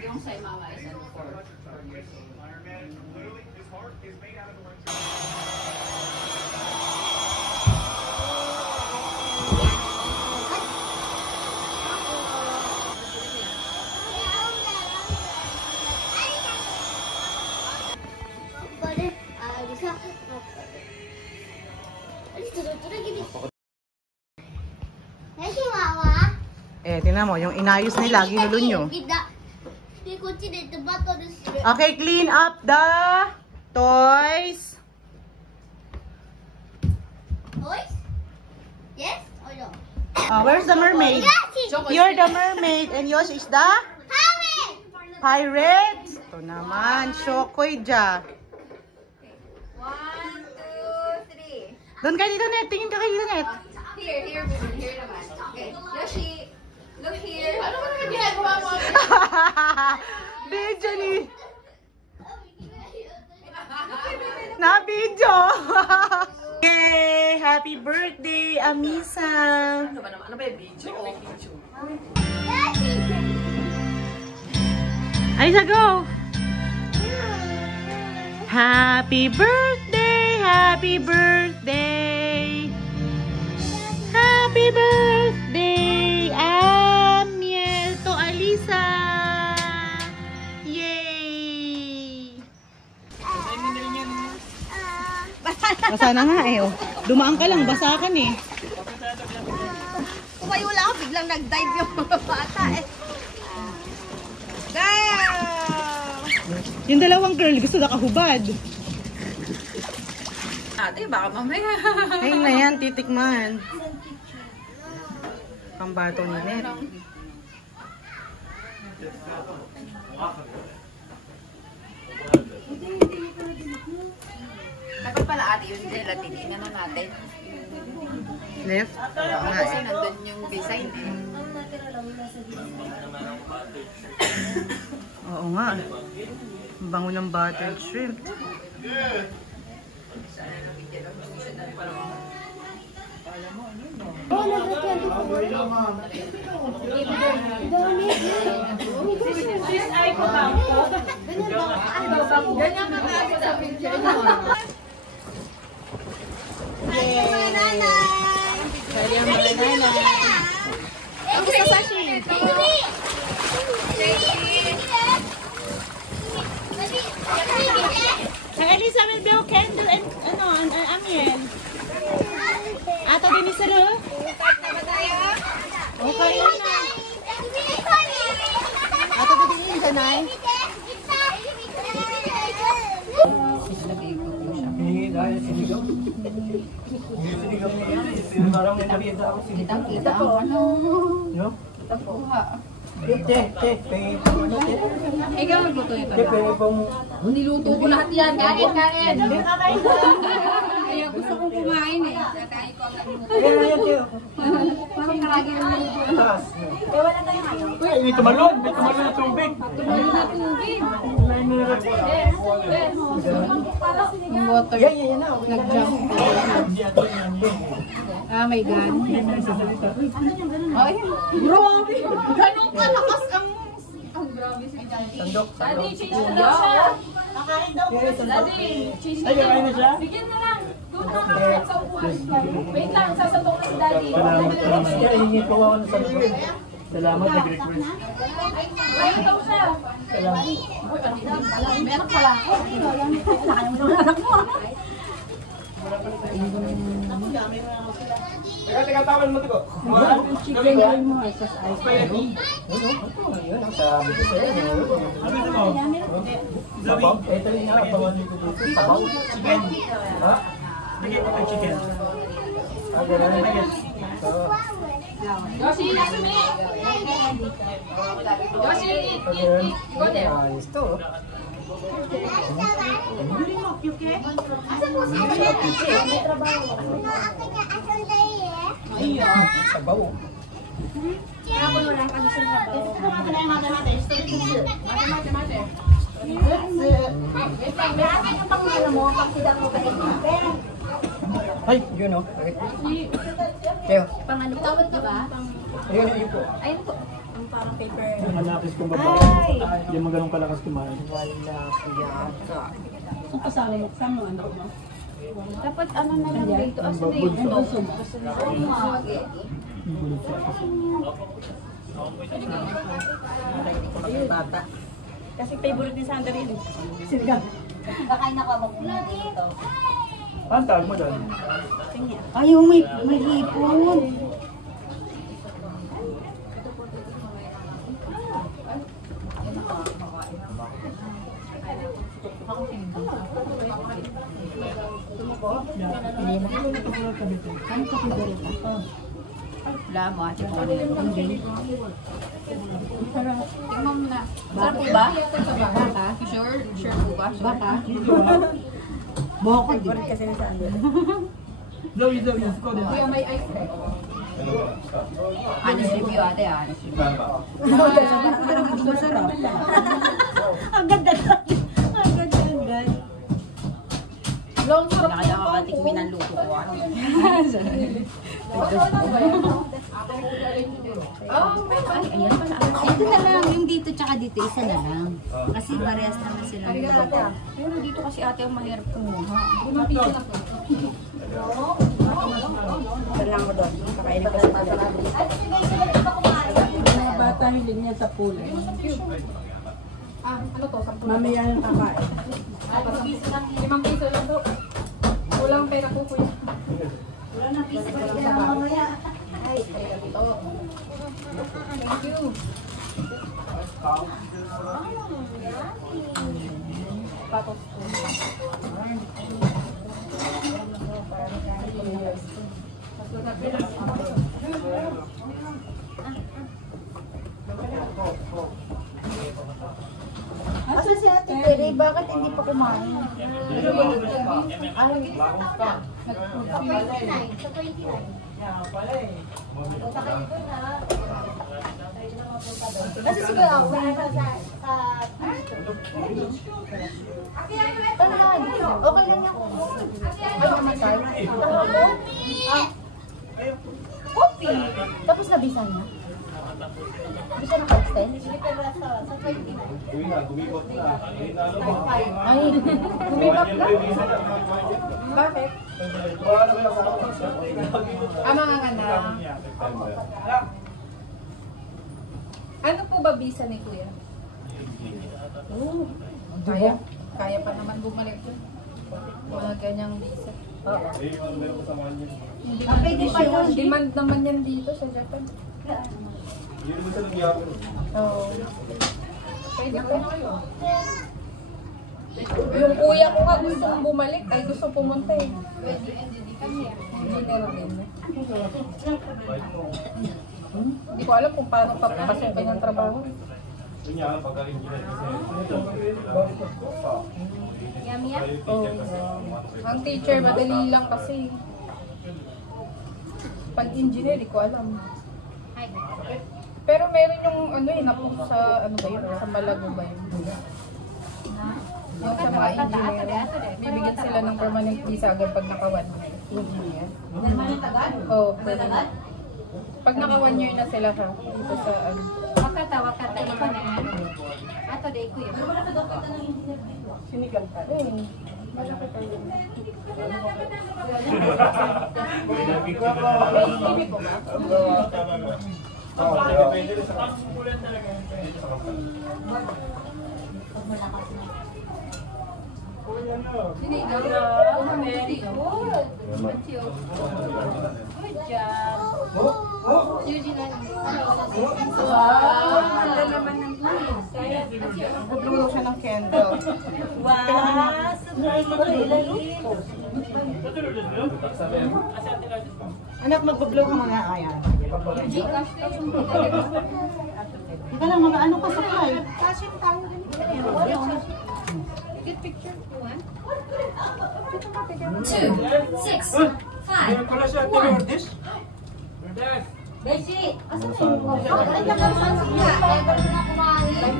Yung sa mama is ano 4. Eh, tingnan mo, yung inayos nila, ginulo nyo. Okay, clean up the toys. Toys? Yes or no? Where's the mermaid? You're the mermaid and Yosh is the pirate. Ito naman, Shokoy dya. 1, 2, 3. Doon kayo dito, Net. Tingin ka kayo dito, Net. Here naman. Okay. Yoshi, look here. Ano ba naman ginagawa mo? Video ni. Na-video. Yay! Happy birthday, Amisa. Ano ba yung video? Alisa, go! Happy birthday! Happy birthday! Happy birthday, Amiel, to Alisa! Yay! Basa na nga eh. Oh. Dumaan ka lang, basa ka eh. Tumayo lang ako, biglang nag-dive yung mga bata eh. Go! Yung dalawang girl, gusto nakahubad. Ate, baka mamaya. Ayun na yan, titikman. Pambato ni Net. Dapat pala ate yung gelatin. Inano natin. Left? Kasi nandun yung design eh. Oo nga. Ang bango ng buttered shrimp. Ganyan na ako sa picture niya. Kaya mga nanay! Kaya mga nanay. Ang gusto sa shin. Elisa will blow candle and Amiel. Ata din ni Saro. Okay na. Ata din ni Janay. Kita po ano. Kita po ha. Ikaw magluto ito. Niluto ko lahat yan. Kain. Kaya gusto kong kumain eh. Kakain ko ang parang karagi ng luto. May tumalon na tubig. Tumalon na tubig. Yung water. Nag-jump. Ah, may gun. Ay, grabe. Ganun kalakas ang grabe si Daddy. Daddy, change na daw siya. Kakain daw po. Daddy, change na daw. Bigyan na lang. Doon na lang sa upuan. Wait lang, sasatok na si Daddy. Hingin ko ako sa tubig. Salamat, nag-request. Ayun daw siya. Salamat. May anak pala ako. Nakaya mo naman anak mo. Teka, tawan mo ito ko. Chicken yun mo. Spaghetti. Yun, ang sabi ko sa'yo. Ano ito mo? Sabaw? Ito yung nakabawan dito dito. Sabaw? Chicken. Ha? Bigyan ko ng chicken. Yoshi, Yasumi! Yoshi, eat. Go there. Ayos to. Sabaw. Ay, yun o. Kaya. Panganutawad ka ba? Ayun, ayun po. Ayun po. Ang parang paper. Yung malakis kong babae. Hindi mo ganun kalakas kumain. Ang kasama mo, anak mo. Dapat ano na lang dito. Asa na yung Bunso mo. Bata. Kasi favorite ni Sandra rin. Sinigang. Kakain na ka muna dito. Ang tawag mo doon? Ayaw, may hipon. Wala mo ate ko. Tingnan mo na. Sarap po ba? Baka? Sure? Sure po ba? Baka? Boko din. Favorite kasi ni Sandra. Zoe, ikaw din. Kuya, may ice cream. Honest review ate, honest review. Masarap. Ang ganda na. Ang ganda. Long sarap Kaya nakakatikmin ang luto ko. Ay, Ayan pala. Ito na lang, yung dito tsaka dito, isa na lang. Kasi parehas naman sila. pero dito kasi ate ang mahirap kumuha. Kailangan mo doon. Kakainin ko sa pala. Mga bata hiling niya sa pool. Ano to? Mamaya yung kakain. 5 piso lang to. Kulang pera ko kuya. Wala na piso pa kaya mamaya. Thank you. Tapos Asa si Ate Tere? Bakit hindi pa kumain? Kasi siguro ako okay lang yan. Ay, namatay. Kopi! Tapos nabisa niya? Bisa na ka-extend? Ay, Gumibak na? Bakit? Mga anak. Ano po ba visa ni Kuya? Kaya? Kaya pa naman bumalik doon. Wala ganyang visa. pwede pa yun. Demand naman yan dito sa Japan. Oo. Pwede pa. Yung kuya ko nga gustong bumalik, ay gusto pumunta eh. Engineer din. Hindi ko alam kung paano papasukin ng trabaho. Oh. Ang teacher, madali lang kasi. Pag engineer, di ko alam. Pero meron yung ano eh, napunta sa ano ba yun? Sa Malago ba yun? Yung sa mga engineer, bibigyan sila ng permanent visa agad pag naka 1 year. Oo, permanent. Pag naka 1 year na sila ha, dito sa ano. Wakata, ikaw na yan. Ato, day ko yun. Sinigang pa rin. Malaki pa yun. Sinigang na. Good job. Ganda naman ng Nagluto siya ng candle. wow, Anak, mag-blow ka mga ayan. Ika lang, mga ano ka sa fly? Get picture po, ha? 2, 6, 5. Pala siya, Lourdes. Beshi, asan na yung mga? Ay, nakasan siya. Kaya ba na kumain?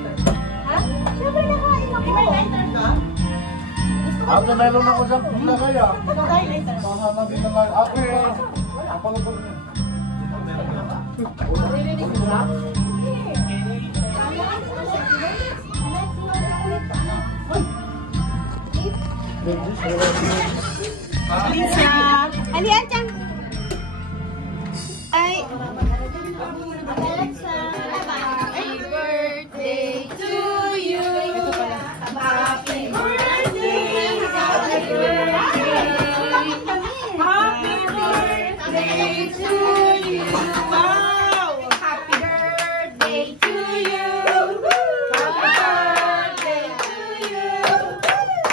Ha? Siyempre nakain ako. May lighter ka? Ate, meron ako sa pula kaya. Mahanapin naman. Ate, apalagod niya. Narinig mo ba? yan, Chan. Ay. Happy birthday to you. Happy birthday. Happy birthday to you. Wow. Happy birthday to you. Happy birthday to you.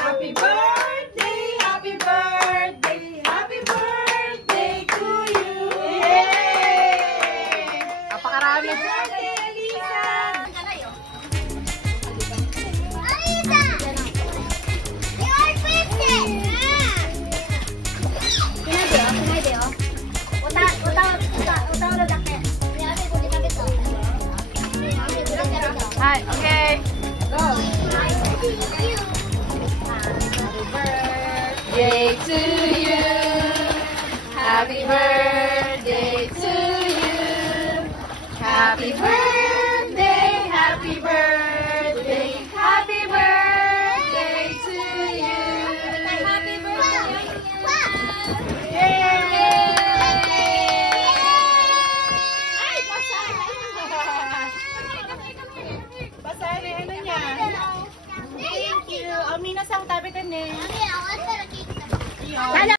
Happy birthday. Happy birthday. Happy birthday to you. Yay! Napakarami. Hi, okay. Go. Birthday to you. Happy birthday to you. Happy birthday.